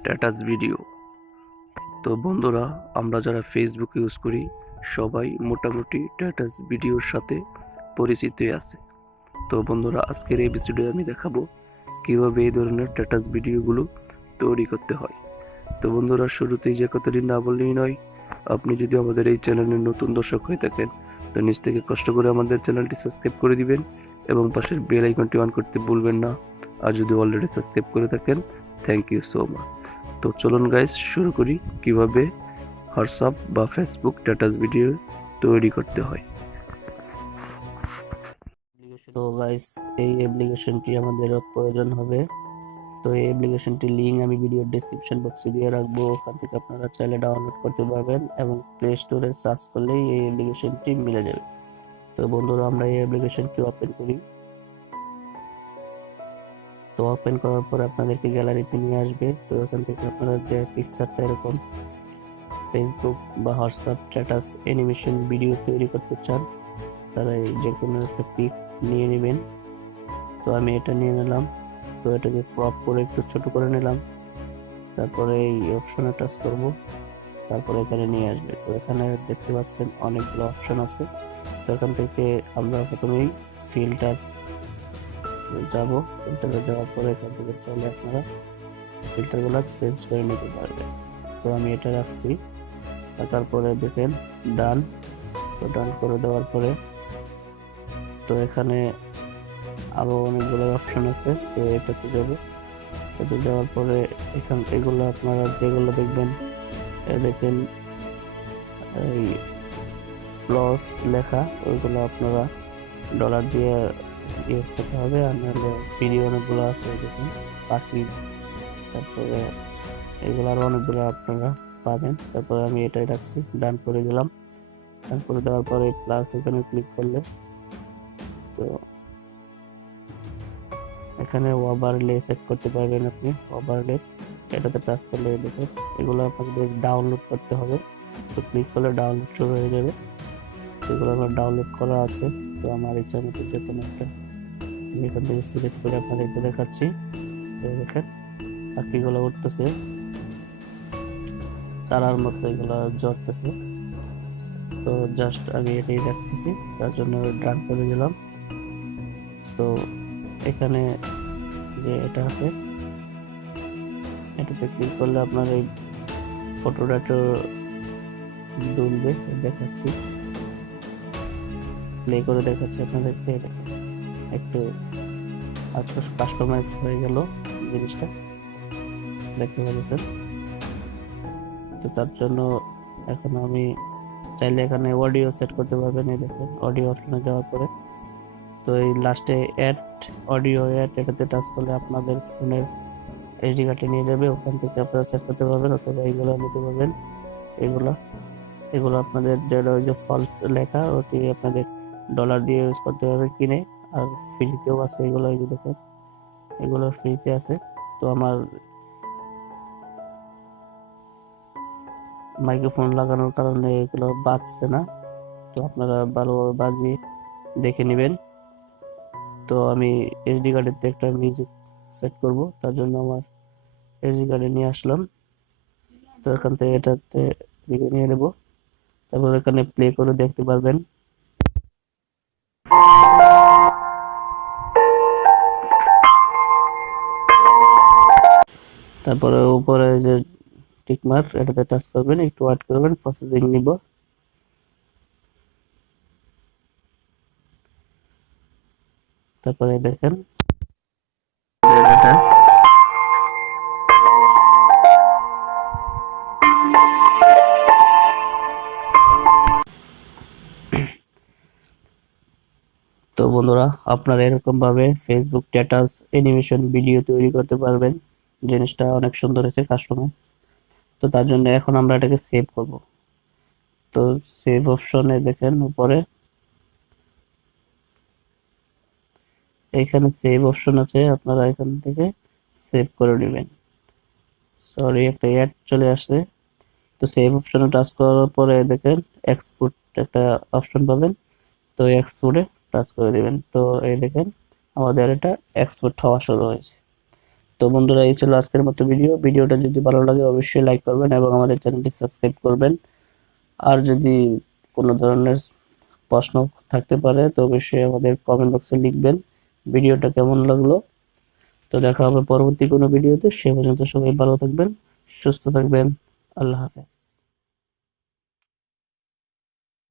Status video. তো বন্ধুরা, আমরা যারা ফেসবুক ইউজ করি সবাই মোটামুটি স্ট্যাটাস ভিডিওর সাথে পরিচিত আছে। তো বন্ধুরা, আজকের এই এপিসোডে আমি দেখাবো কিভাবে এই ধরনের স্ট্যাটাস ভিডিওগুলো তৈরি করতে হয়। তো বন্ধুরা, শুরুতেই যে কথাটি না বললেই নয়, আপনি যদি আমাদের এই চ্যানেলের নতুন দর্শক হয়ে থাকেন তো নিচ থেকে কষ্ট করে আমাদের চ্যানেলটি সাবস্ক্রাইব করে দিবেন এবং পাশের বেল আইকনটি অন করতে ভুলবেন না। আর যদি অলরেডি সাবস্ক্রাইব করে থাকেন, থ্যাংক ইউ সো মাচ। তো চলুন গাইস, শুরু করি কিভাবে হোয়াটসঅ্যাপ বা ফেসবুক স্ট্যাটাস ভিডিও তৈরি করতে হয়। তো গাইস, এই অ্যাপ্লিকেশনটি আমাদের প্রয়োজন হবে। তো এই অ্যাপ্লিকেশনটির লিঙ্ক আমি ভিডিওর ডেসক্রিপশন বক্সে দিয়ে রাখবো, ওখান থেকে আপনারা চাইলে ডাউনলোড করতে পারবেন এবং প্লে স্টোরে সার্চ করলেই এই অ্যাপ্লিকেশনটি মিলে যাবে। তো বন্ধুরা, আমরা এই অ্যাপ্লিকেশনটি ওপেন করি। তো ওপেন করার পর আপনাদেরকে গ্যালারিতে নিয়ে আসবে। তো এখান থেকে আপনারা যে পিকচারটা এরকম ফেসবুক বা হোয়াটসঅ্যাপ স্ট্যাটাস অ্যানিমেশন ভিডিও তৈরি করতে চান, তারা এই যে কোনো একটা পিক নিয়ে নেবেন। তো আমি এটা নিয়ে নিলাম। তো এটাকে ক্রপ করে একটু ছোট করে নিলাম। তারপরে এই অপশনে টাচ করব, তারপরে এখানে নিয়ে আসবে। তো এখানে দেখতে পাচ্ছেন অনেকগুলো অপশন আছে। তো এখান থেকে আমরা প্রথমেই ফিল্টার যাব। ফিল্টারে যাওয়ার পরে এখান থেকে চাইলে আপনারা ফিল্টারগুলো চেঞ্জ করে নিতে পারবেন। তো আমি এটা রাখছি। তারপরে দেখেন ডান। তো ডান করে দেওয়ার পরে তো এখানে আরো অনেকগুলো অপশন আছে। তো এটাতে যাব। এতে যাওয়ার পরে এগুলো আপনারা যেগুলো দেখবেন, দেখেন এই প্লাস লেখা, ওইগুলো আপনারা ডলার দিয়ে ইউজ করতে হবে। আর নাহলে ফ্রি অনেকগুলো আছে, দেখুন পাখি, তারপরে এগুলো আরো অনেকগুলো আপনারা পাবেন। তারপরে আমি এটাই রাখছি, ডান করে দিলাম। ডান করে দেওয়ার পরে প্লাস এখানে ক্লিক করলে তো এখানে ওভারলে সেট করতে পারবেন আপনি। ওভারলে এটাতে টাচ করলে দেখুন এগুলো আপনাদের ডাউনলোড করতে হবে। তো ক্লিক করলে ডাউনলোড শুরু হয়ে যাবে। সেগুলো আমার ডাউনলোড করা আছে। তো আমার ইচ্ছা মতো যে কোনো একটা আমি এখান থেকে সিলেক্ট করে আপনাদেরকে দেখাচ্ছি। তো দেখেন পাখিগুলো উঠতেছে, তারার মতো এগুলো জ্বরতেছে। তো জাস্ট আমি এটাই রাখতেছি, তার জন্য ডান করে দিলাম। তো এখানে যে এটা আছে, এটাতে ক্লিক করলে আপনার এই ফটোটা দুলবে। দেখাচ্ছি, প্লে করে দেখাচ্ছি আপনাদেরকে। একটু কাস্টমাইজ হয়ে গেল জিনিসটা, দেখতে পাচ্ছেন। তো তার জন্য এখন আমি চাইলে এখানে অডিও সেট করতে পারবেন। এই দেখুন অডিও অপশনে যাওয়ার পরে তো এই লাস্টে অ্যাড অডিও অ্যাড, এটাতে টাচ করলে আপনাদের ফোনের এইচডি কার্ডে নিয়ে যাবে। ওখান থেকে আপনারা সেট করতে পারবেন, অথবা এইগুলো নিতে পারবেন। এগুলো এগুলো আপনাদের যেটা ওই যে ফলস লেখা, ওটি আপনাদের ডলার দিয়ে ইউজ করতে হবে কিনে। আর ফ্রিতেও আছে এগুলো, এই যে দেখেন এগুলো ফ্রিতে আছে। তো আমার মাইক্রোফোন লাগানোর কারণে এগুলো বাজছে না। তো আপনারা ভালোভাবে বাজিয়ে দেখে নেবেন। তো আমি এসডি কার্ডের একটা মিউজিক সেট করব, তার জন্য আমার এসডি কার্ডে নিয়ে আসলাম। তো এখান থেকে এটাতে দিকে নিয়ে নেব। তারপর এখানে প্লে করে দেখতে পারবেন। তারপরে উপরে যে টিক মার্ক, এটাতে টাচ করবেন, একটু ওয়েট করবেন, প্রসেসিং নিব। তারপরে দেখেন এটা তো বন্ধুরা, আপনারা এরকম ভাবে ফেসবুক স্ট্যাটাস অ্যানিমেশন ভিডিও তৈরি করতে পারবেন। জিনিসটা অনেক সুন্দর হয়েছে, কাস্টমাইজ। তো তার জন্য এখন আমরা এটাকে সেভ করব। তো সেভ অপশনে দেখেন উপরে এখানে সেভ অপশন আছে, আপনারা এখান থেকে সেভ করে নেবেন। সরি, একটা অ্যাড চলে আসছে। তো সেভ অপশনে টাচ করার পরে দেখেন এক্সপোর্ট একটা অপশন পাবেন। তো এক্সপোর্টে টাচ করে দিবেন। তো এই দেখেন আমাদের এটা এক্সপোর্ট হওয়া শুরু হয়েছে। তো বন্ধুরা, এই ছিল আজকের মতো ভিডিওটা যদি ভালো লাগে অবশ্যই লাইক করবেন এবং আমাদের চ্যানেলটি সাবস্ক্রাইব করবেন। আর যদি কোনো ধরনের প্রশ্ন থাকতে পারে তো অবশ্যই আমাদের কমেন্ট বক্সে লিখবেন ভিডিওটা কেমন লাগলো। তো দেখা হবে পরবর্তী কোনো ভিডিওতে। সে পর্যন্ত সবাই ভালো থাকবেন, সুস্থ থাকবেন। আল্লাহ হাফেজ।